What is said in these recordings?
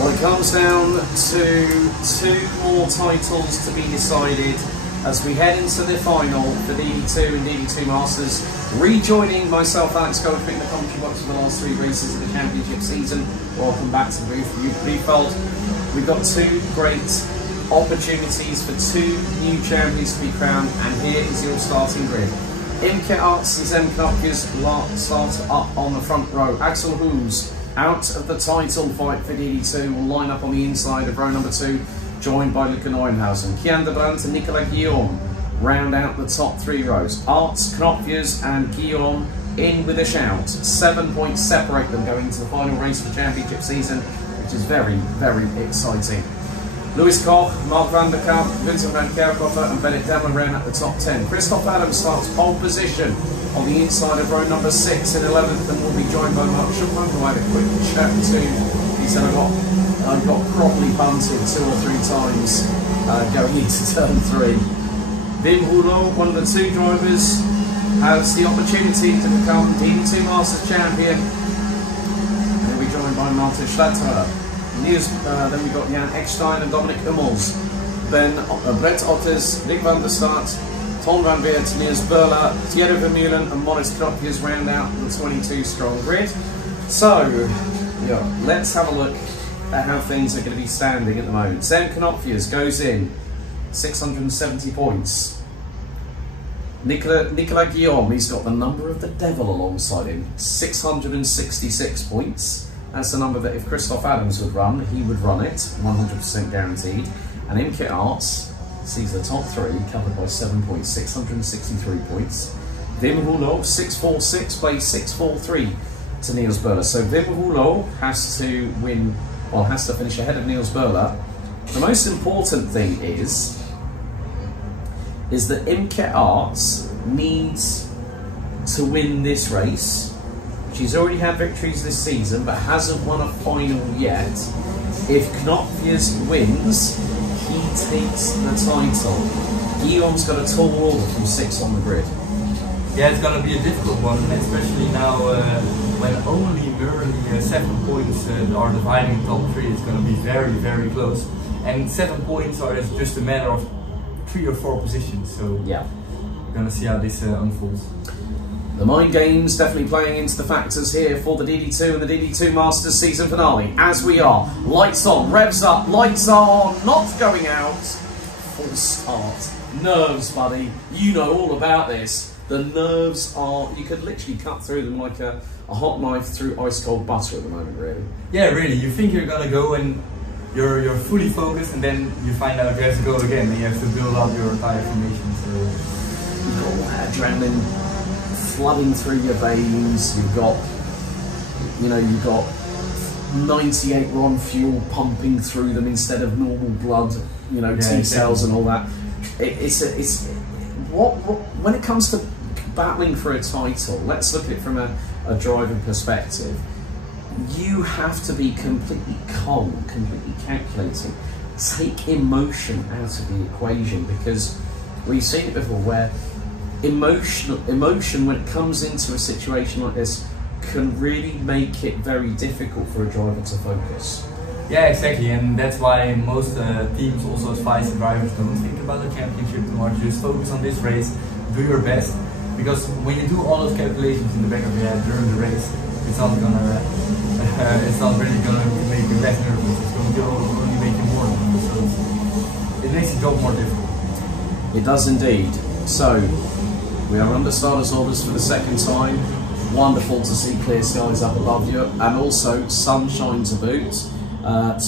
Well, it comes down to 2 more titles to be decided as we head into the final for DD2 and DD2 Masters. Rejoining myself, Alex Goldfinger, in the commentary box for the last 3 races of the championship season. Welcome back to the booth, Joep Breedveld. We've got 2 great opportunities for 2 new champions to be crowned, and here is your starting grid. Imke Arts and Zen Knopjes start up on the front row. Axel Hoos, out of the title fight for DD2, will line up on the inside of row number 2, joined by Luca Neuenhausen. Kian de Brandt and Nicolas Guillaume round out the top 3 rows. Arts, Knopjes and Guillaume in with a shout. 7 points separate them going into the final race of the championship season, which is very, very exciting. Louis Koch, Mark van der Kamp, Vincent van Kerkhofer and Bennett Demeron at the top 10. Christoph Adams starts pole position on the inside of row number 6 in 11th, and will be joined by Mark Schumann, who I had a quick chat to. He said I got properly bunted 2 or 3 times going into turn 3. Wim Rouleau, one of the 2 drivers, has the opportunity to become DD2 Masters champion. And he'll be joined by Martin Schlatterer. Then we've got Jan Eckstein and Dominic Hummels. Then Brett Otters, Rick van der Start, Tom van Weert, Niels Burla, Thierry Vermeulen and Maurice Knopjes round out the 22 strong grid. So, yeah, let's have a look at how things are going to be standing at the moment. Zen Knopjes goes in, 670 points. Nicolas Guillaume, he's got the number of the devil alongside him, 666 points. That's the number that if Christoph Adams would run, he would run it, 100% guaranteed. And Imke Arts sees the top 3 covered by 7 points, 663 points. Wim Rouleau, 646, plays 643 to Niels Burla. So Wim Rouleau has to win, well, has to finish ahead of Niels Burla. The most important thing is that Imke Arts needs to win this race. She's already had victories this season, but hasn't won a final yet. If Knopjes wins, he takes the title. Guillaume's got a tall order from 6 on the grid. Yeah, it's going to be a difficult one, especially now when only merely 7 points are dividing the top 3. It's going to be very, very close. And 7 points are just a matter of 3 or 4 positions. So yeah, we're going to see how this unfolds. The mind game's definitely playing into the factors here for the DD2 and the DD2 Masters season finale. As we are, lights on, revs up, lights on, not going out. Full start. Nerves, buddy. You know all about this. The nerves are, you could literally cut through them like a hot knife through ice cold butter at the moment, really. Yeah, really. You think you're going to go and you're fully focused, and then you find out you have to go again and you have to build up your entire formation. So you've got all that adrenaline flooding through your veins. You've got 98 RON fuel pumping through them instead of normal blood, T cells and all that. When it comes to battling for a title, let's look at it from a driving perspective. You have to be completely calm, completely calculating. Take emotion out of the equation, because we've seen it before where emotion when it comes into a situation like this can really make it very difficult for a driver to focus. Yeah, exactly, and that's why most teams also advise the drivers, don't think about the championship too much, just focus on this race, do your best, because when you do all those calculations in the back of your head during the race, it's not really gonna make you less nervous, it's going to only make you more nervous, so it makes the job more difficult. It does indeed. So, we are under starters orders for the 2nd time. Wonderful to see clear skies up above you, and also sunshine to boot.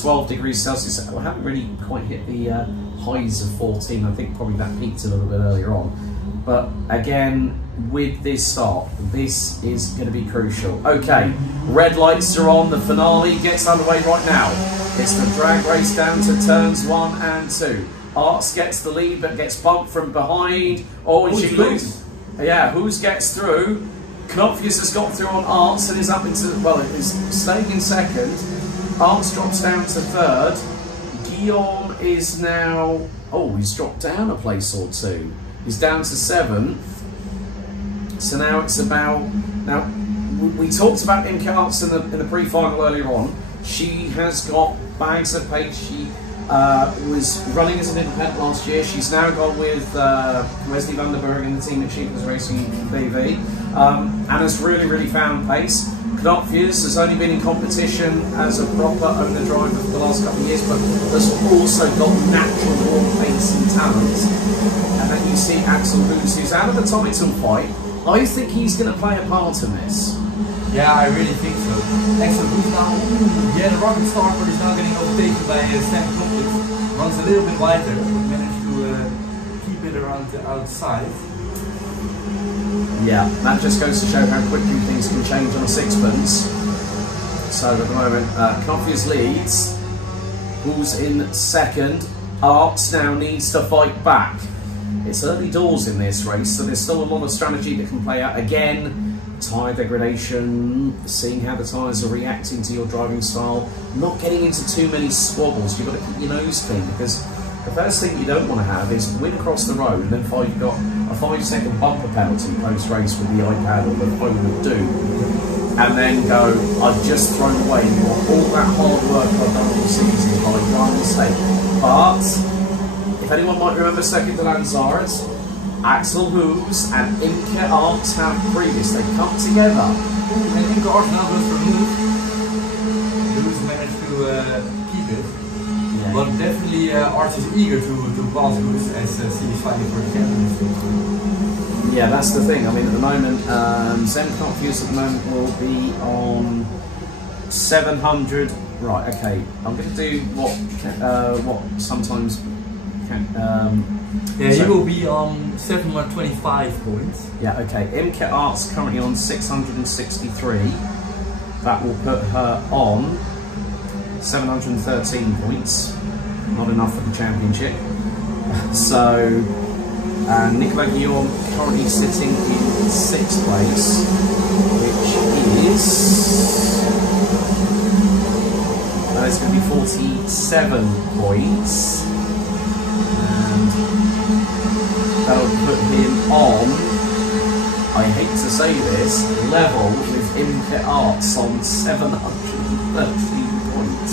12 degrees Celsius. We haven't really quite hit the highs of 14. I think probably that peaked a little bit earlier on. But again, with this start, this is going to be crucial. Okay, red lights are on. The finale gets underway right now. It's the drag race down to turns 1 and 2. Arts gets the lead, but gets bumped from behind. Oh, and she loses. Yeah, Hoos gets through. Knopjes has got through on Arts and is up into, well, is staying in 2nd. Arts drops down to 3rd. Guillaume is now, oh, he's dropped down a place or 2. He's down to 7th. So now it's about, now we talked about Imke Arts in the pre-final earlier on. She has got bags of pace. She was running as an independent last year. She's now gone with Wesley van der Berg and the team that she was racing BV, and has really found pace. Knopfjes has only been in competition as a proper owner driver for the last couple of years, but has also got natural raw pace and talent. And then you see Axel Hoos, who's out of the title fight. I think he's going to play a part in this. Yeah, I really think so. Axel Hoos now, the rocket start, but he's now getting overtaken by Sam Knopfjes. Runs a little bit wider, but managed to keep it around the outside. Yeah, that just goes to show how quickly things can change on a sixpence. So at the moment, Knopfjes leads. Who's in second? Arts now needs to fight back. It's early doors in this race, so there's still a lot of strategy that can play out. Again, tyre degradation, seeing how the tyres are reacting to your driving style, not getting into too many squabbles. You've got to keep your nose clean, because the first thing you don't want to have is win across the road and then find you've got a 5-second bumper penalty post-race with the iPad or the phone would do, and then go, I've just thrown away all that hard work I've done all season by one mistake. But if anyone might remember second to Lanzares, Axel Hoos and Imke Arts have previously come together. And Imke Arts now goes for Hoos. Hoos managed to keep it. Yeah. But definitely Arts is eager to pass Hoos as he's fighting for the championship. Yeah, that's the thing. I mean, at the moment, Zen Knopfjes at the moment will be on 700. Right, okay. I'm going to do what sometimes yeah, he will be on 725 points. Yeah, okay. Imke Arts currently on 663. That will put her on 713 points. Not enough for the championship. So, Nicolas Guillaume currently sitting in 6th place, which is... it's going to be 47 points. That'll put him on, I hate to say this, level with Imke Arts on 713 points.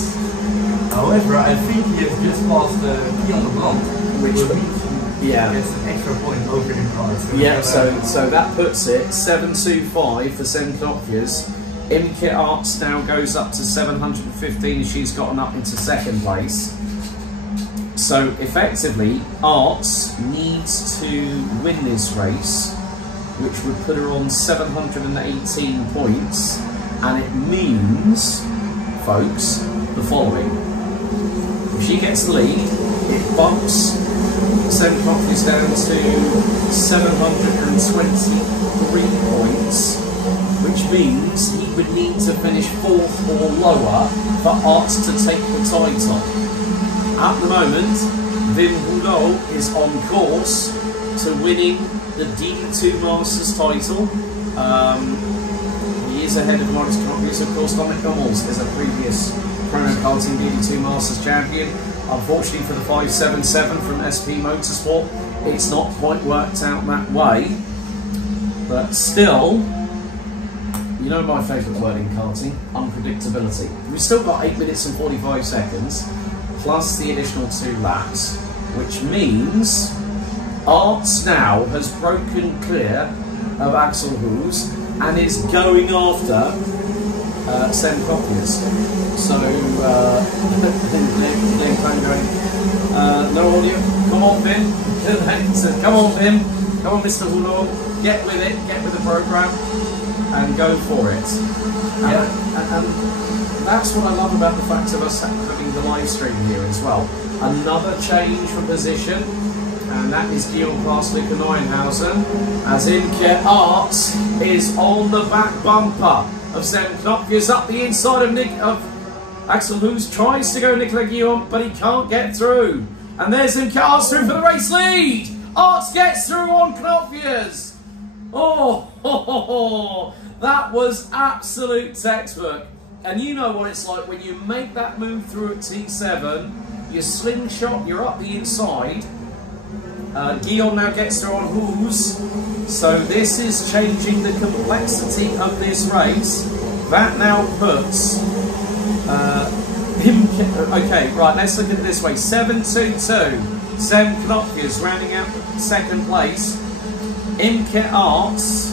However, I think he has just passed Guillaume Leblanc, which means he gets an extra point over Imke Arts. Yeah, so that puts it 725 for Sam Knopfjes. Imke Arts now goes up to 715, she's gotten up into 2nd place. So effectively, Arts needs to win this race, which would put her on 718 points, and it means, folks, the following. If she gets the lead, it bumps Sam Knopfjes down to 723 points, which means he would need to finish 4th or lower for Arts to take the title. At the moment, Wim Houlot is on course to winning the DD2 Masters title. He is ahead of Maurice Knopfjes, of course. Dominic Gummels is a previous Chrono Karting DD2 Masters champion. Unfortunately for the 577 from SP Motorsport, it's not quite worked out that way. But still, you know my favourite word in karting, unpredictability. We've still got 8 minutes and 45 seconds. Plus the additional 2 laps, which means Arts now has broken clear of Axel Hoos and is going after Sam Knopfjes. So, no audio. Come on, Vim. Come on, Vim. Come on, Mr. Houlot. Get with it. Get with the program, and go for it. And that's what I love about the fact of us having the live stream here as well. Another change for position, and that is Guillaume Luca Neuenhausen, as Imke Arts is on the back bumper of Sam Knopfjes up the inside of Axel Hoos, tries to go Nicolas Guillaume, but he can't get through. And there's Imke Arts through for the race lead. Arts gets through on Knopfjes. Oh, that was absolute textbook. And you know what it's like when you make that move through at T7, you slingshot, you're up the inside. Guillaume now gets through on Hoos. So this is changing the complexity of this race. That now puts Okay, right, let's look at it this way. 7-2-2. Zem Knopfjes rounding out second place. Imke Arts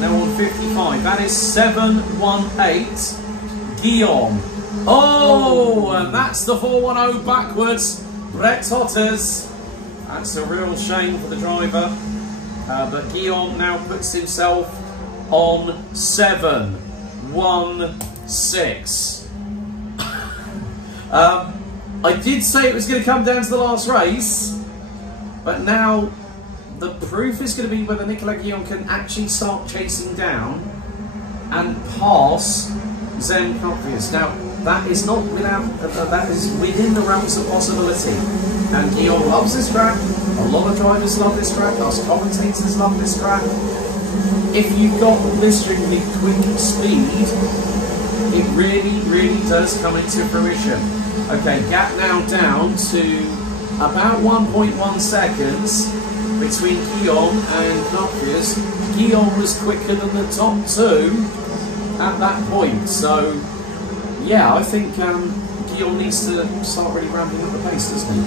now on 55. That is 7-1-8. Guillaume. Oh, and that's the 410 backwards. Brett Hotters. That's a real shame for the driver. But Guillaume now puts himself on 7-1-6. I did say it was going to come down to the last race, but now the proof is going to be whether Nicolas Guillaume can actually start chasing down and pass Zem Knopfjes. Now, that is not without, that is within the realms of possibility. And Guillaume loves this track. A lot of drivers love this track. Us commentators love this track. If you've got blisteringly quick speed, it really, really does come into fruition. Okay, gap now down to about 1.1 seconds between Guillaume and Knopfjes. Guillaume was quicker than the top two at that point, so yeah, I think Guillaume needs to start really ramping up the pace, doesn't he?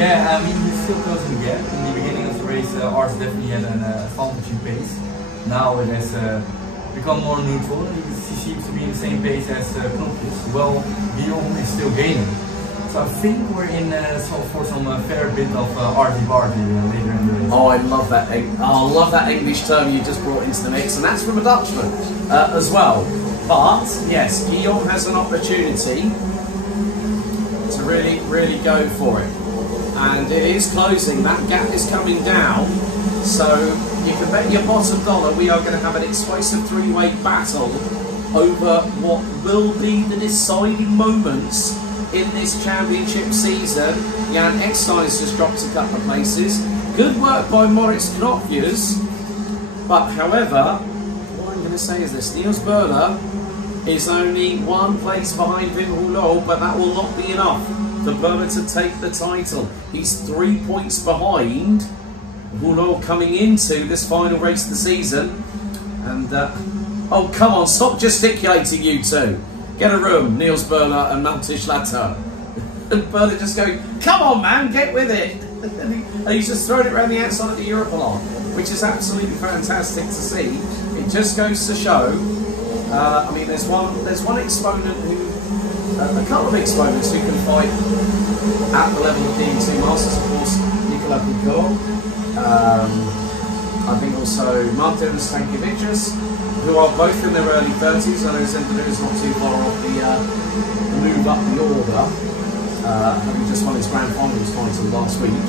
Yeah, I mean, he's still closing the gap. In the beginning of the race, Ars definitely had an advantage in pace. Now it has become more neutral. He seems to be in the same pace as Knopfjes. Well, Guillaume is still gaining. So I think we're in for some fair bit of argy-bargy later in the race. Oh, I love that. I love that English term you just brought into the mix, and that's from a Dutchman as well. But yes, Guillaume has an opportunity to really, really go for it, and it is closing. That gap is coming down, so you can bet your bottom dollar we are going to have an explosive three-way battle over what will be the deciding moments in this championship season. Jan Ekstein just dropped a couple of places. Good work by Moritz Knopfjes. But however, what I'm going to say is this: Niels Böhler is only one place behind Wim Hulot, but that will not be enough for Böhler to take the title. He's 3 points behind Hulot coming into this final race of the season. And oh, come on, stop gesticulating, you two. Get a room, Niels Böhler and Malte Schlatter. And Böhler just going, come on man, get with it. And he's just throwing it around the outside of the Europolon, which is absolutely fantastic to see. It just goes to show, I mean, there's one exponent who, a couple of exponents who can fight at the level of DD2 Masters, of course, Nicolas Picaud. I think also Martin Stankiewicz, who are both in their early 30s. I know Zendeler is not too far off the move up the order, having just won his Grand Finals title last week.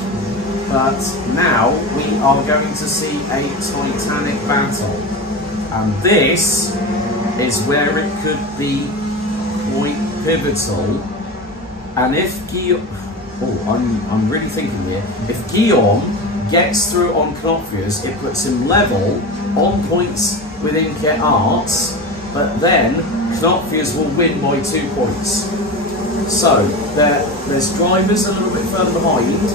But now we are going to see a titanic battle, and this is where it could be quite pivotal. And if Guillaume, I'm really thinking here, if Guillaume gets through on Knopfjes, it puts him level on points with Imke Arts, but then Knopfjes will win by 2 points. So there's drivers a little bit further behind.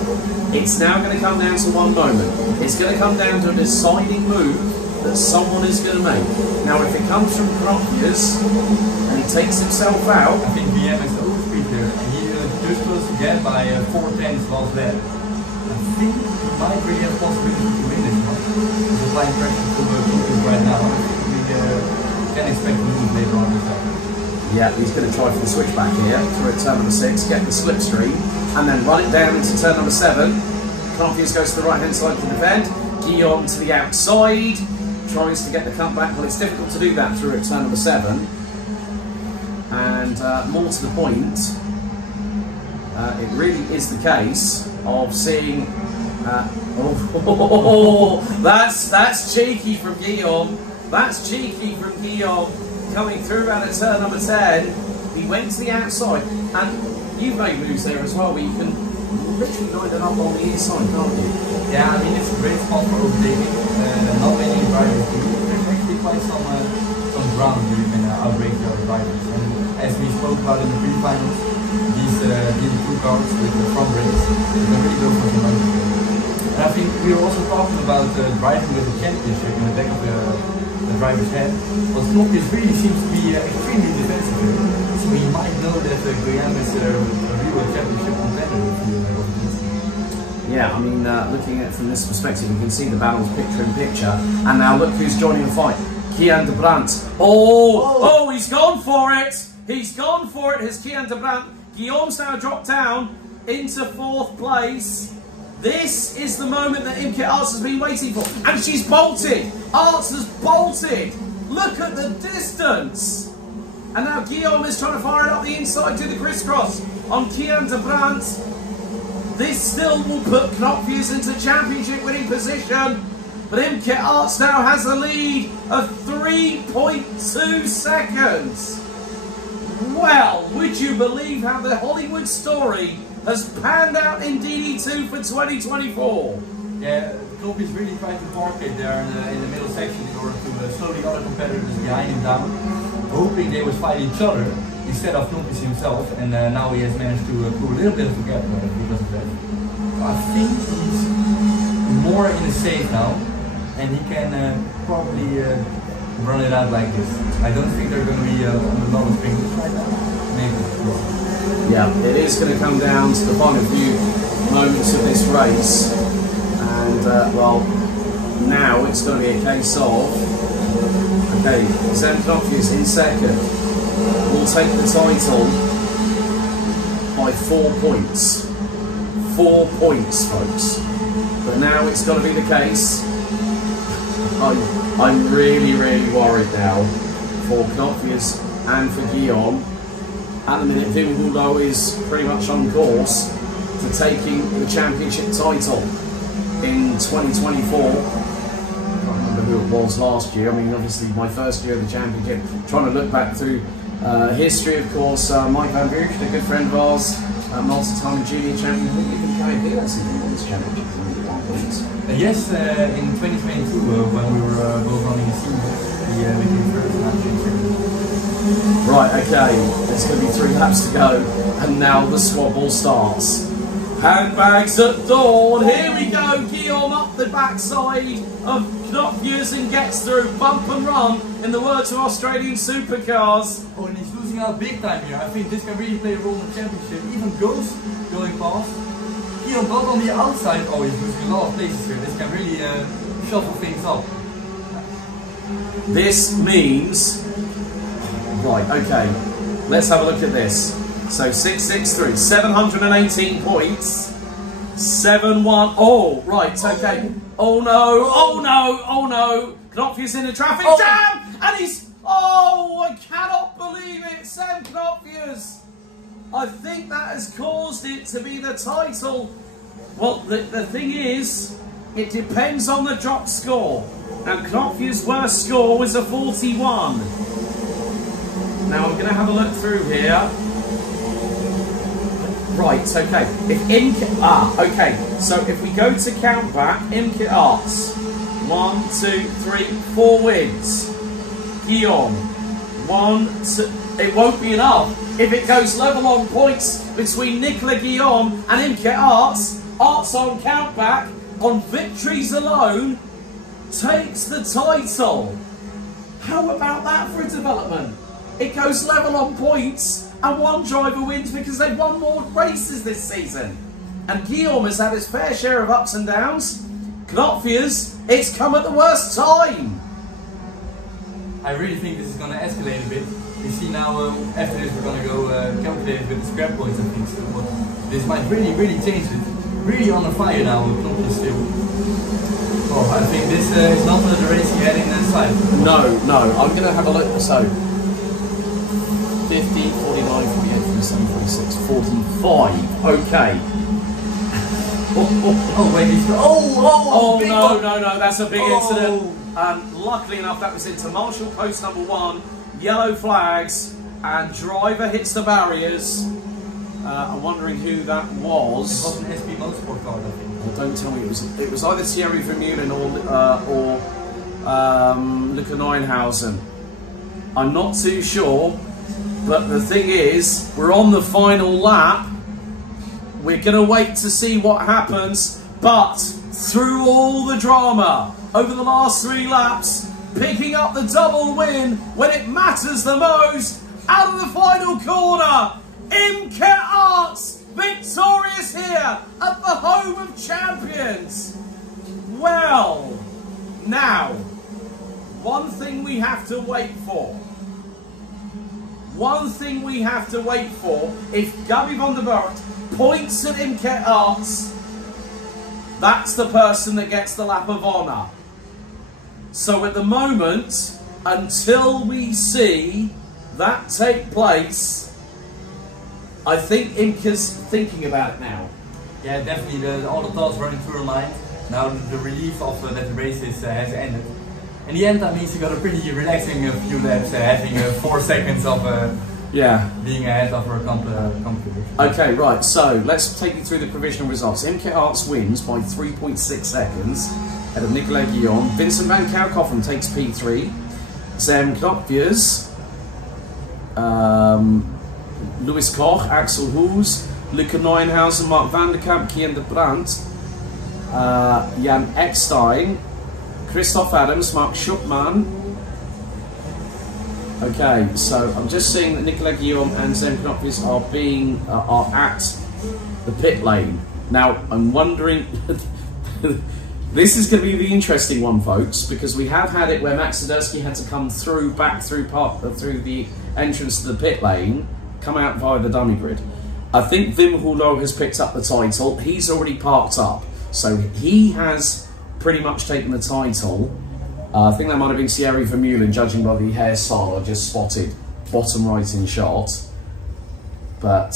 It's now going to come down to one moment. It's going to come down to a deciding move that someone is going to make. Now, if it comes from Knopfjes and he takes himself out, I think BM is the overspeed there. He just close to get by 4/10 last lap. I think he might really have a possibility to win this one. He's applying pressure to Knopfjes right now. We can expect to move later on this time. yeah, he's going to try for the switchback here through at turn number 6, get the slipstream, and then run it down into turn number 7. Knopfjes goes to the right hand side to defend. Guillaume to the outside, tries to get the comeback. Well, it's difficult to do that through at turn number 7. And more to the point, it really is the case of seeing. That's cheeky from Guillaume. That's cheeky from Guillaume coming through around at turn number 10. He went to the outside, and you've made moves there as well, where you can literally line it up on the inside, can't you? Yeah, I mean, it's a great spot for overtaking. Not many drivers do. There's actually quite some ground where you can outbrake the other drivers. And as we spoke about in the pre-finals, these DD2 cars with the front brakes, they can really go for the money. And I think we were also talking about driving with the championship in the back of the driver's head. But Knopfjes really seems to be extremely defensive. He Guillaume is a real championship competitor. Yeah, I mean, looking at it from this perspective, you can see the battles picture in picture. And now look who's joining the fight. Kian de Brandt. Oh, he's gone for it. He's gone for it. Here's Kian de Brandt. Guillaume's now dropped down into 4th place. This is the moment that Imke Arts has been waiting for. And she's bolted. Arts has bolted. Look at the distance. And now Guillaume is trying to fire it up the inside to the crisscross on Kian de Brandt. This still will put Knopfjes into championship winning position. But Imke Arts now has a lead of 3.2 seconds. Well, would you believe how the Hollywood story has panned out in DD2 for 2024? Yeah, Knopfjes really tried to park it there in the middle section in order to slow the other competitors behind him down, hoping they would fight each other instead of Knopfjes himself, and now he has managed to pull a little bit of a gap because of that. I think he's more in the safe now, and he can probably run it out like this. I don't think they're going to be on a lot of fingers right now. Maybe. Yeah, it is going to come down to the final few moments of this race, and well, now it's going to be a case of, okay, Sam Knopfjes in second will take the title by 4 points. 4 points, folks. But now it's got to be the case. I'm really, really worried now for Knopfjes and for Guillaume. At the minute, Wimbledon is pretty much on course to taking the championship title in 2024. I can't remember who it was last year. I mean, obviously my first year of the championship. Trying to look back through history, of course. Mike Van Buren, a good friend of ours, multi-time junior champion. I think even KP actually won this championship. Yes, in 2022, when we were both running a senior, we became first national champion. Right, okay, there's going to be 3 laps to go, and now the squabble starts. Handbags at dawn, here we go, Guillaume up the backside of Knopfjes and gets through, bump and run, in the words of Australian supercars. Oh, and he's losing out big time here. I think this can really play a role in the championship. Even Ghost going past. Guillaume got on the outside. Oh, he's losing a lot of places here. This can really shuffle things up. This means... Right, okay, let's have a look at this. So 663, 718 points, 7-1. Oh, right, okay. Oh no, oh no, oh no. Knopfjes in a traffic jam, and he's... Oh, I cannot believe it, Sam Knopfjes. I think that has caused it to be the title. Well, the thing is, it depends on the drop score. Now, Knopfjes' worst score was a 41. Now, I'm going to have a look through here. Right, okay. If Imke... okay. So, if we go to count back, Imke Arts. 1, 2, 3, 4 wins. Guillaume. 1, 2... It won't be enough. If it goes level on points between Nicolas Guillaume and Imke Arts, Arts on countback, on victories alone, takes the title. How about that for a development? It goes level on points and one driver wins because they've won more races this season. And Guillaume has had his fair share of ups and downs. Knopfjes, it's come at the worst time. I really think this is going to escalate a bit. You see now, after this we're going to go calculate it with the scrap points and things. But this might really, really change it. Really on the fire now with Knopfjes still. Oh, I think this is not the race he had in the side. No, I'm going to have a look. So, 50, 49, 48, 47, 46, 45. Okay. Oh, wait, it's... Oh, no, that's a big incident. Luckily enough, that was into marshal post number 1. Yellow flags, and driver hits the barriers. I'm wondering who that was. It was an SP Motorsport car, I think. Well, don't tell me it was either Thierry Vermeulen or Luca Neuenhausen. I'm not too sure, but the thing is, we're on the final lap. We're going to wait to see what happens, but through all the drama over the last 3 laps, picking up the double win when it matters the most, out of the final corner, Imke Arts victorious here at the home of champions. Well, now, one thing we have to wait for. One thing we have to wait for, if Gabby van der Burg points at Imke Arts, that's the person that gets the lap of honour. So at the moment, until we see that take place, I think Imke's thinking about it now. Yeah, definitely. All the thoughts running through her mind. Now the relief of that the race has ended. In the end, that means she got a pretty relaxing few laps, having 4 seconds of being ahead of her competition. Okay, right, so let's take you through the provisional results. Imke Arts wins by 3.6 seconds ahead of Nicolas Guillaume. Vincent van Kouwhoven takes P3. Sam Knopjes, Louis Koch, Axel Hoes, Luca Neuenhausen, Mark van der Kamp, Kian de Brandt, Jan Eckstein, Christoph Adams, Mark Schuppmann. Okay, so I'm just seeing that Nicolas Guillaume and Sam Knopjes are at the pit lane. Now, I'm wondering, this is going to be the interesting one, folks, because we have had it where Max Swiderski had to come back through the entrance to the pit lane, come out via the dummy grid. I think Wim Rouleau has picked up the title. He's already parked up, so he has pretty much taken the title. I think that might have been Thierry Vermeulen, judging by the hairstyle I just spotted, bottom right in shot. But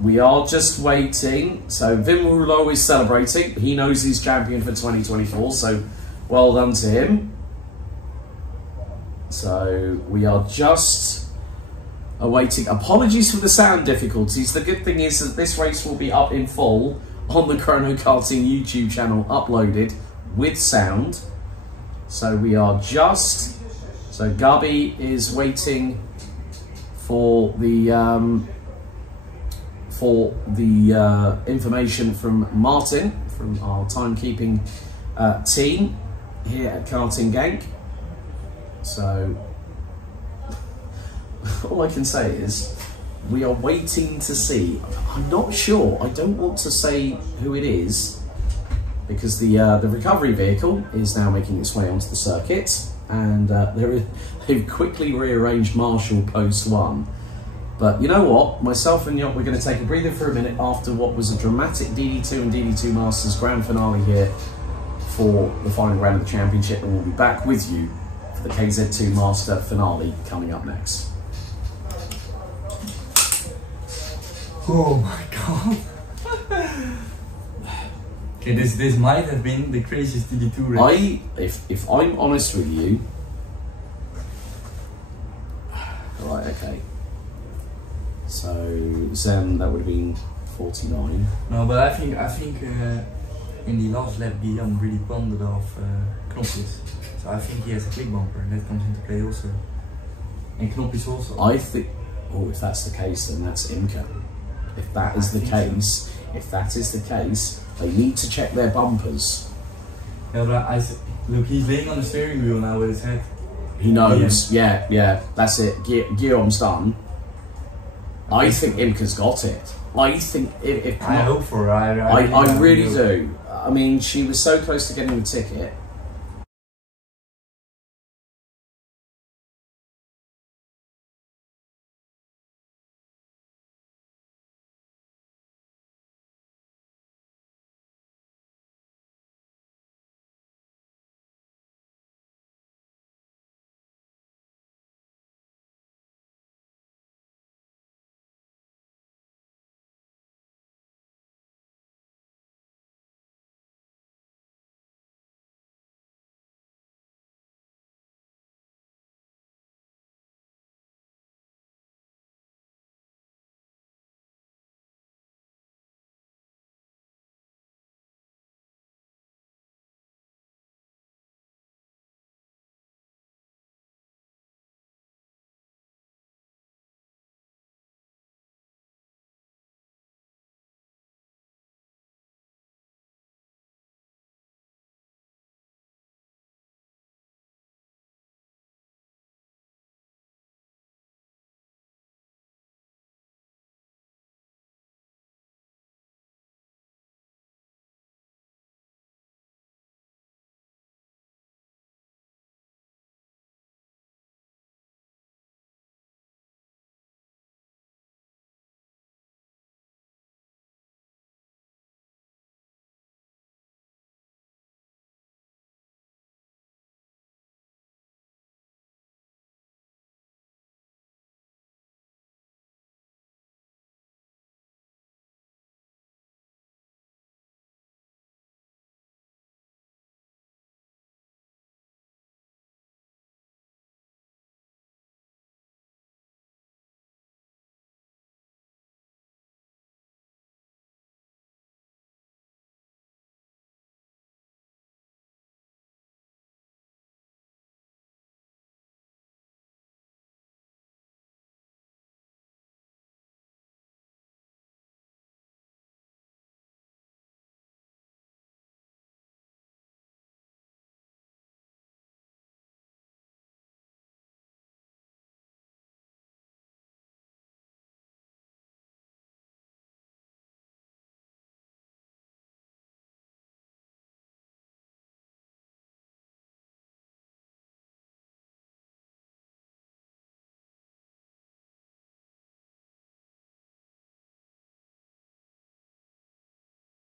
we are just waiting. So Wim Rouleau is celebrating. He knows he's champion for 2024, so well done to him. So we are just awaiting. Apologies for the sound difficulties. The good thing is that this race will be up in full on the Chrono Karting YouTube channel, uploaded with sound. So we are just, so Gabi is waiting for the information from Martin, from our timekeeping team here at Karting Genk. So all I can say is we are waiting to see. I'm not sure. I don't want to say who it is, because the recovery vehicle is now making its way onto the circuit, and they've quickly rearranged Marshall post 1. But you know what? Myself and Joep, we're going to take a breather for a minute after what was a dramatic DD2 and DD2 Masters grand finale here for the final round of the championship, and we'll be back with you for the KZ2 Master finale coming up next. Oh my god. Okay, this might have been the craziest DD2 race. If I'm honest with you, right, okay. So Zen, that would have been 49. No, but I think in the last lap Guillaume really bonded off Knopjes. So I think he has a quick bumper, and that comes into play also. And Knopjes also. I think, oh, if that's the case, then that's Imke. If that is the case, they need to check their bumpers. Yeah, but look, he's laying on the steering wheel now with his head. He knows, yeah, that's it. Guillaume's done. I think Imke's got it. I think if I hope for her. I really do. I mean, she was so close to getting the ticket.